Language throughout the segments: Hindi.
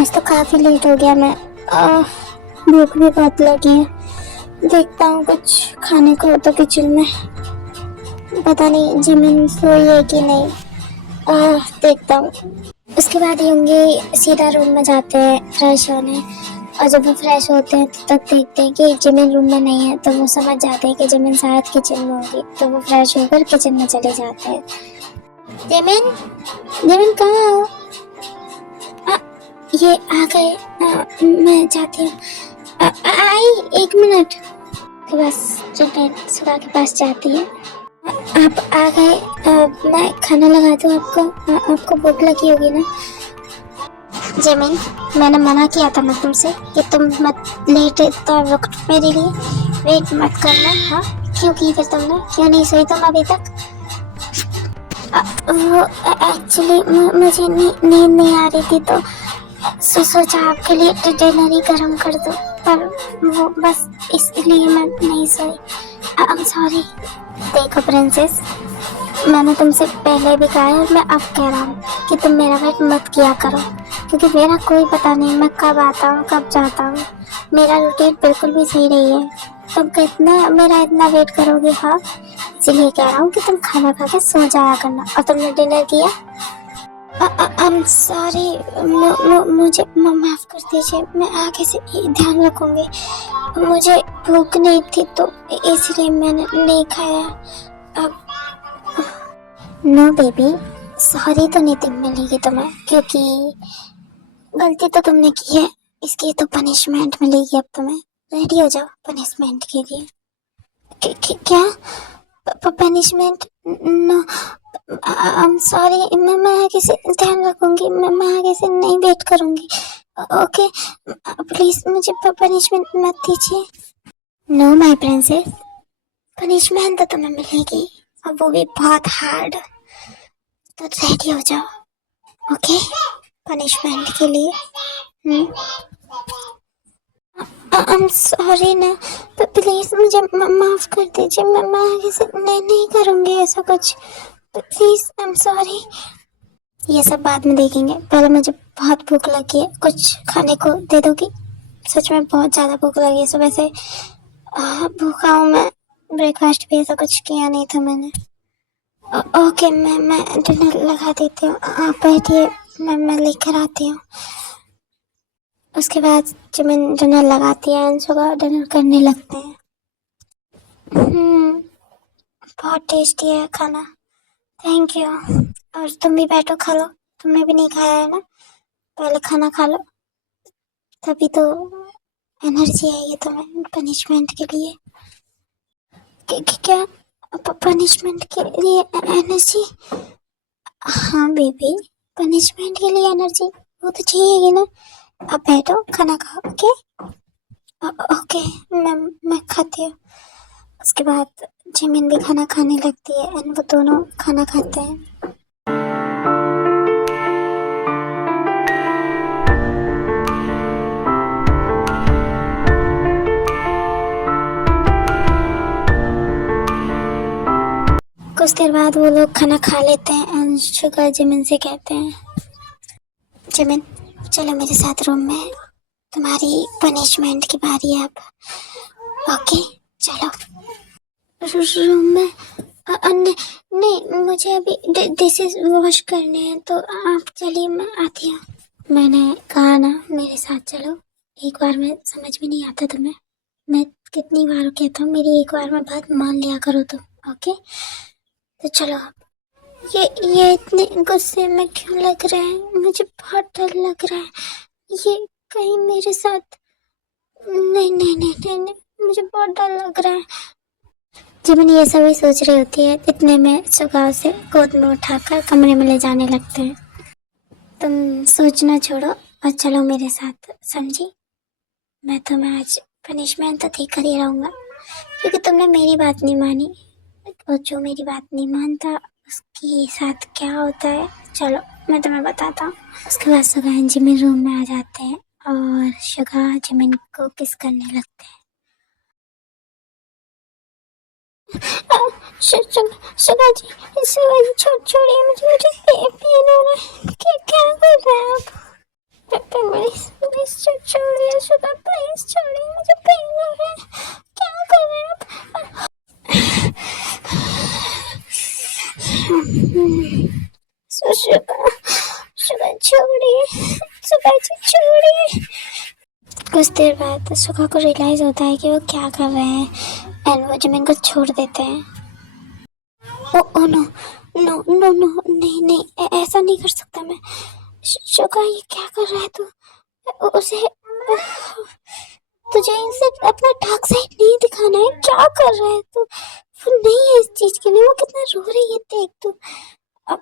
आज तो काफी लेट हो गया। मैं भूख भी बहुत लगी है। देखता हूँ कुछ खाने को तो किचन में। पता नहीं जिमिन सोई है कि नहीं। देखता हूँ। उसके बाद ये होंगे सीधा रूम में जाते हैं फ्रेश होने। और जब वो फ्रेश होते हैं तो तब देखते हैं कि जिमिन रूम में नहीं है, तो वो समझ जाते हैं कि जिमिन शायद किचन में होगी, तो वो फ्रेश होकर किचन में चले जाते हैं। जिमिन, जिमिन कहाँ हो? ये आ गए। मैं जाती हूँ। आई, 1 मिनट। तो बस जिमिन सुगा के पास जाती है। आप आ गए। मैं खाना लगा दूँ आपको। आपको भूख लगी होगी ना? जिमिन, मैंने मना किया था ना तुमसे कि तुम मत लेट इतना वक्त मेरे लिए वेट मत करना। हाँ, क्यों की फिर तुमने? क्यों नहीं सोई तुम अभी तक? वो एक्चुअली मुझे नींद नहीं आ रही थी, तो सोचा आपके लिए डिनर ही गर्म कर दूं, पर वो बस इसलिए मैं नहीं सोई। आई एम सॉरी। देखो प्रिंसेस, मैंने तुमसे पहले भी कहा है और मैं अब कह रहा हूँ कि तुम मेरा वेट मत किया करो, क्योंकि मेरा कोई पता नहीं मैं कब आता हूँ कब जाता हूँ। मेरा रूटीन बिल्कुल भी सही नहीं है। तुम कितना मेरा इतना वेट करोगे? हाँ, इसीलिए कह रहा हूँ कि तुम खाना खा के सो जाया करना। और तुमने डिनर किया? आई एम सॉरी। मुझे माफ कर दीजिए, मैं आगे से ध्यान रखूंगी। मुझे भूख नहीं थी तो इसलिए मैंने नहीं खाया। अब नो बेबी, सॉरी तो नहीं मिलेगी तुम्हें, क्योंकि गलती तो तुमने की है। इसकी तो पनिशमेंट मिलेगी अब तुम्हें। रेडी हो जाओ पनिशमेंट के लिए। क्या punishment? No, I am sorry. मैं आगे से ध्यान रखूंगी। मैं आगे से नहीं वेट करूंगी। ओके, प्लीज मुझे पनिशमेंट मत दीजिए। नो माय प्रिंसेस, पनिशमेंट तो तुम्हें मिलेगी, और वो भी बहुत हार्ड। तो रेडी हो जाओ ओके पनिशमेंट के लिए। आई एम सॉरी ना, तो प्लीज मुझे माफ कर दीजिए। मैं आगे से नहीं करूंगी ऐसा कुछ। Please, I am sorry. ये सब बाद में देखेंगे, पहले मुझे बहुत भूख लगी है। कुछ खाने को दे दोगी? सच में बहुत ज़्यादा भूख लगी है सुबह से। भूखा हूँ मैं। ब्रेकफास्ट भी ऐसा कुछ किया नहीं था मैंने। ओके, मैं डिनर लगा देती हूँ। आप बैठिए, मैं लेकर आती हूँ। उसके बाद जिमिन डिनर लगाती है, अंशु का डिनर करने लगते हैं। बहुत टेस्टी है खाना। Thank you. और तुम भी बैठो, खा लो। तुमने भी नहीं खाया है ना? पहले खाना खा लो, तभी तो एनर्जी आएगी तुम्हें पनिशमेंट के लिए। क्या पनिशमेंट के लिए एनर्जी? हाँ बेबी, पनिशमेंट के लिए एनर्जी वो तो चाहिए ना। अब बैठो, खाना खाओ। ओके ओके, मैं खाती हूँ। उसके बाद जिमिन भी खाना खाने लगती है एंड वो दोनों खाना खाते हैं। कुछ देर बाद वो लोग खाना खा लेते हैं एंड शुगर जिमिन से कहते हैं, जिमिन चलो मेरे साथ रूम में, तुम्हारी पनिशमेंट की बारी है अब। ओके चलो रूम में। नहीं, मुझे अभी डिशेस वॉश करने हैं, तो आप चलिए, मैं आती हूँ। मैंने कहा ना मेरे साथ चलो। एक बार में समझ में नहीं आता तुम्हें? मैं कितनी बार कहता हूँ, मेरी एक बार में बात मान लिया करो तुम। ओके तो चलो आप। ये इतने गुस्से में क्यों लग रहे हैं? मुझे बहुत डर लग रहा है। ये कहीं मेरे साथ नहीं, मुझे बहुत डर लग रहा है। जिमिन ये सभी सोच रही होती है, इतने में सुगाव से गोद में उठाकर कमरे में ले जाने लगते हैं। तुम सोचना छोड़ो और चलो मेरे साथ, समझी? मैं तुम्हें आज पनिशमेंट तो देकर ही रहूँगा, क्योंकि तुमने मेरी बात नहीं मानी, और जो मेरी बात नहीं मानता उसके साथ क्या होता है चलो मैं तुम्हें बताता हूँ। उसके बाद सुगा जिमिन रूम में आ जाते हैं और सुगा जिमिन को किस करने लगते हैं। सुगा जी छोड़िए मुझे, पेन हो रहा है। क्या कर रहे हैं आप? प्लीज प्लीज छोड़िए शुगर, प्लीज छोड़िए, मुझे पेन हो रहा है। क्या कर रहे हैं आप? शुगर, शुगर छोड़िए, शुगर जी छोड़िए। कुछ देर बाद सुगा को रियलाइज होता है कि वो क्या कर रहे हैं एंड वो जिमिन को छोड़ देते हैं। ओ ओ नो नो नो नो, नहीं नहीं, ऐसा नहीं कर सकता मैं। शुगा ये क्या कर रहा है तू? उसे तुझे इनसे अपना डार्क साइड नहीं दिखाना है, क्या कर रहा है तू? वो नहीं है इस चीज के लिए, वो कितना रो रही है देख तू। अब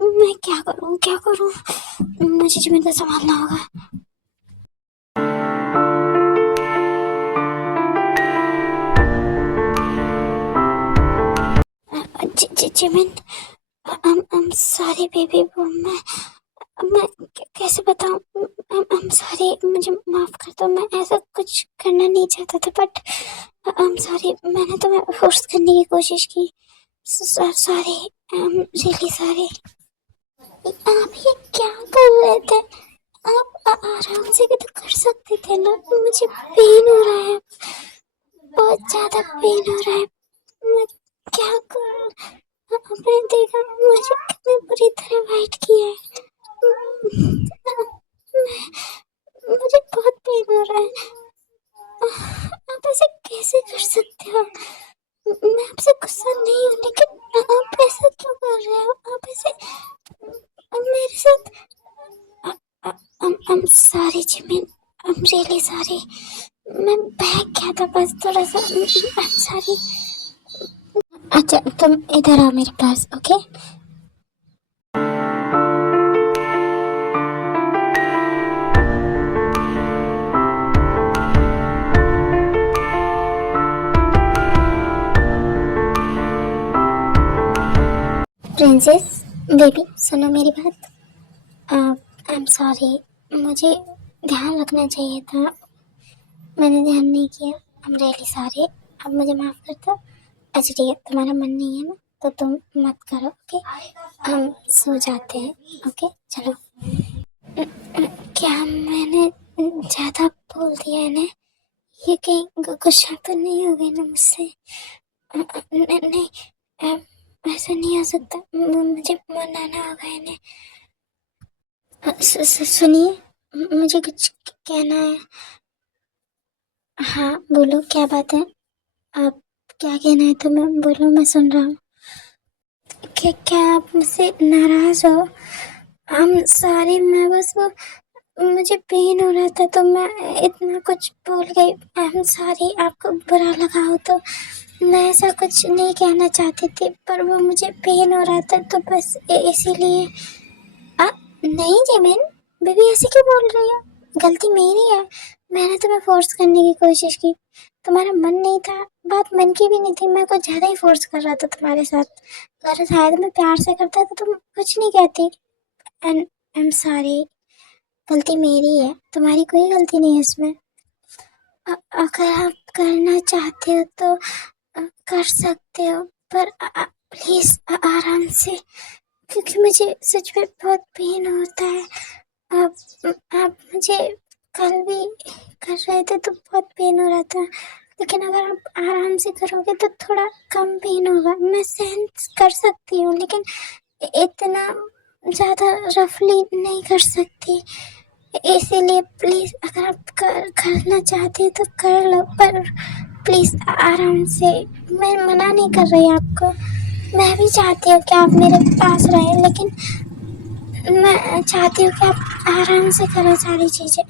मैं क्या करूं, क्या करूं? मुझे जिमिन को संभालना होगा। जिमिन, I'm sorry बेबी, मैं कैसे बताऊं? I'm sorry, मुझे माफ कर दो, मैं ऐसा कुछ करना नहीं चाहता था, बट I'm sorry, मैंने तुम्हें फोर्स करने की कोशिश की। Sorry, I'm really sorry। आप ये क्या कर रहे थे? आप आराम से भी तो कर सकते थे ना। मुझे पेन हो रहा है, बहुत ज्यादा पेन हो रहा है। मैं क्या करूं? आपने देखा मुझे कितने बुरी तरह वाइट किया है। मुझे बहुत पेन हो रहा है। आप ऐसे कैसे कर सकते हो? मैं आपसे गुस्सा नहीं हूँ, लेकिन आप ऐसा क्यों कर रहे हो? आप ऐसे मेरे साथ। I'm sorry Jimin, I'm really sorry। मैं बहक गया था बस थोड़ा सा। I'm sorry। अच्छा तुम इधर आओ मेरे पास, ओके? प्रिंसेस बेबी, सुनो मेरी बात। आई एम सॉरी, मुझे ध्यान रखना चाहिए था, मैंने ध्यान नहीं किया। I am really sorry. अब मुझे माफ़ कर दो। अच्छा ठीक है, तुम्हारा मन नहीं है ना, तो तुम मत करो, ओके? हम सो जाते हैं, ओके? चलो। क्या मैंने ज़्यादा बोल दिया है ना? ये कहीं गुस्सा तो नहीं हो गई ना मुझसे? नहीं, ऐसा नहीं हो सकता, मुझे मनाना होगा इन्हें। सुनिए, मुझे कुछ कहना है। हाँ बोलो, क्या बात है? आप क्या कहना है तुम्हें? बोलो, मैं सुन रहा हूँ। क्या आप मुझसे नाराज हो? हम सॉरी, मैं बस वो मुझे पेन हो रहा था तो मैं इतना कुछ बोल गई। आई एम सॉरी, आपको बुरा लगा हो तो। मैं ऐसा कुछ नहीं कहना चाहती थी, पर वो मुझे पेन हो रहा था तो बस इसीलिए। नहीं जिमिन, बेबी ऐसे क्यों बोल रही है? गलती मेरी है, मैंने तुम्हें फोर्स करने की कोशिश की, तुम्हारा मन नहीं था। बात मन की भी नहीं थी, मैं कुछ ज़्यादा ही फोर्स कर रहा था तुम्हारे साथ। अगर शायद मैं प्यार से करता तो तुम कुछ नहीं कहती। एंड आई एम सॉरी, गलती मेरी है, तुम्हारी कोई गलती नहीं है इसमें। अगर आप करना चाहते हो तो कर सकते हो, पर प्लीज़ आराम से, क्योंकि मुझे सच में बहुत पेन होता है। आप मुझे कल भी कर रहे थे तो बहुत पेन हो रहा था, लेकिन अगर आप आराम से करोगे तो थोड़ा कम पेन होगा। मैं सहन कर सकती हूँ, लेकिन इतना ज़्यादा रफली नहीं कर सकती। इसीलिए प्लीज़, अगर आप करना चाहते हैं तो कर लो, पर प्लीज़ आराम से। मैं मना नहीं कर रही आपको, मैं भी चाहती हूँ कि आप मेरे पास रहें, लेकिन मैं चाहती हूँ कि आप आराम से करो सारी चीज़ें।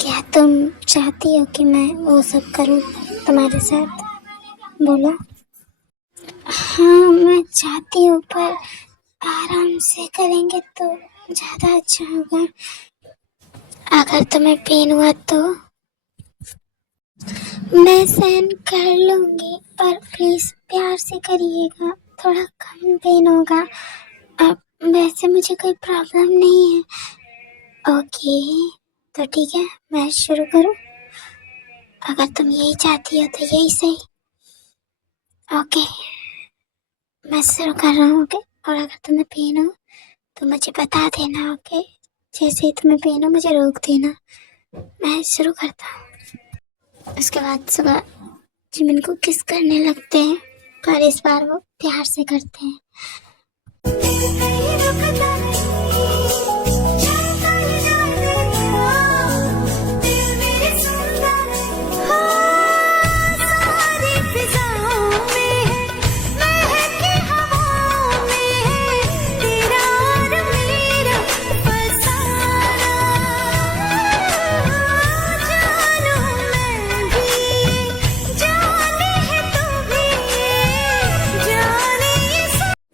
क्या तुम चाहती हो कि मैं वो सब करूँ तुम्हारे साथ? बोलो। हाँ मैं चाहती हूँ, पर आराम से करेंगे तो ज़्यादा अच्छा होगा। अगर तुम्हें पेन हुआ तो मैं सहन कर लूँगी, पर प्लीज़ प्यार से करिएगा, थोड़ा कम पेन होगा। अब वैसे मुझे कोई प्रॉब्लम नहीं है। ओके, तो ठीक है, मैं शुरू करूँ? अगर तुम यही चाहती हो तो यही सही। ओके, मैं शुरू कर रहा हूँ, ओके? और अगर तुम्हें पेन हो तो मुझे बता देना, ओके? जैसे ही तुम्हें पेन हो मुझे रोक देना, मैं शुरू करता हूँ। उसके बाद सुबह जिमिन को किस करने लगते हैं, पर इस बार वो प्यार से करते हैं।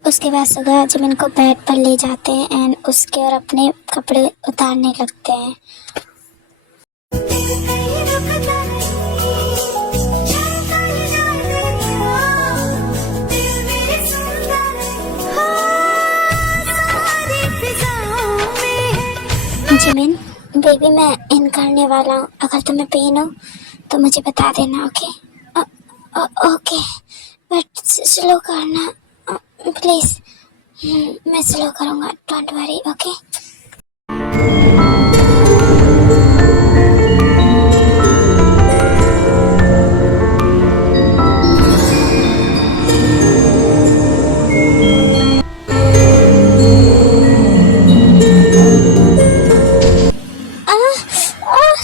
उसके बाद सुबह जिमिन को बेड पर ले जाते हैं एंड उसके और अपने कपड़े उतारने लगते हैं। जिमिन बेबी, मैं इन करने वाला हूँ, अगर तुम्हें पेन हो तो मुझे बता देना। ओके ओके, बट स्लो करना प्लीज। मैं स्लो करूँगा, डोंट वरी। ओके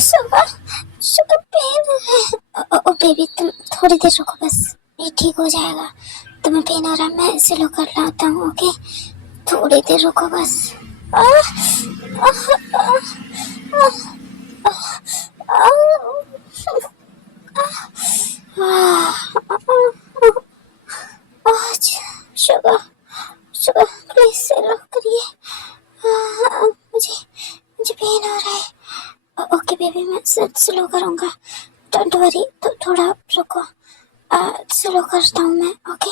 सुबह सुबह पेन हो रहा है। ओ बेबी, तुम थोड़ी देर रुको, बस ये ठीक हो जाएगा। तुम्हें पेन हो रहा है, मैं स्लो कर लाता हूँ। ओके, थोड़ी देर रुको बस। आ, आ, आ, आ, आ, शुगर शुगर प्लीज स्लो करिए। मुझे मुझे पेन हो रहा है। ओके बेबी, मैं स्लो करूँगा, डोंट वरी। तो थोड़ा रुको, स्लो करता हूँ मैं। ओके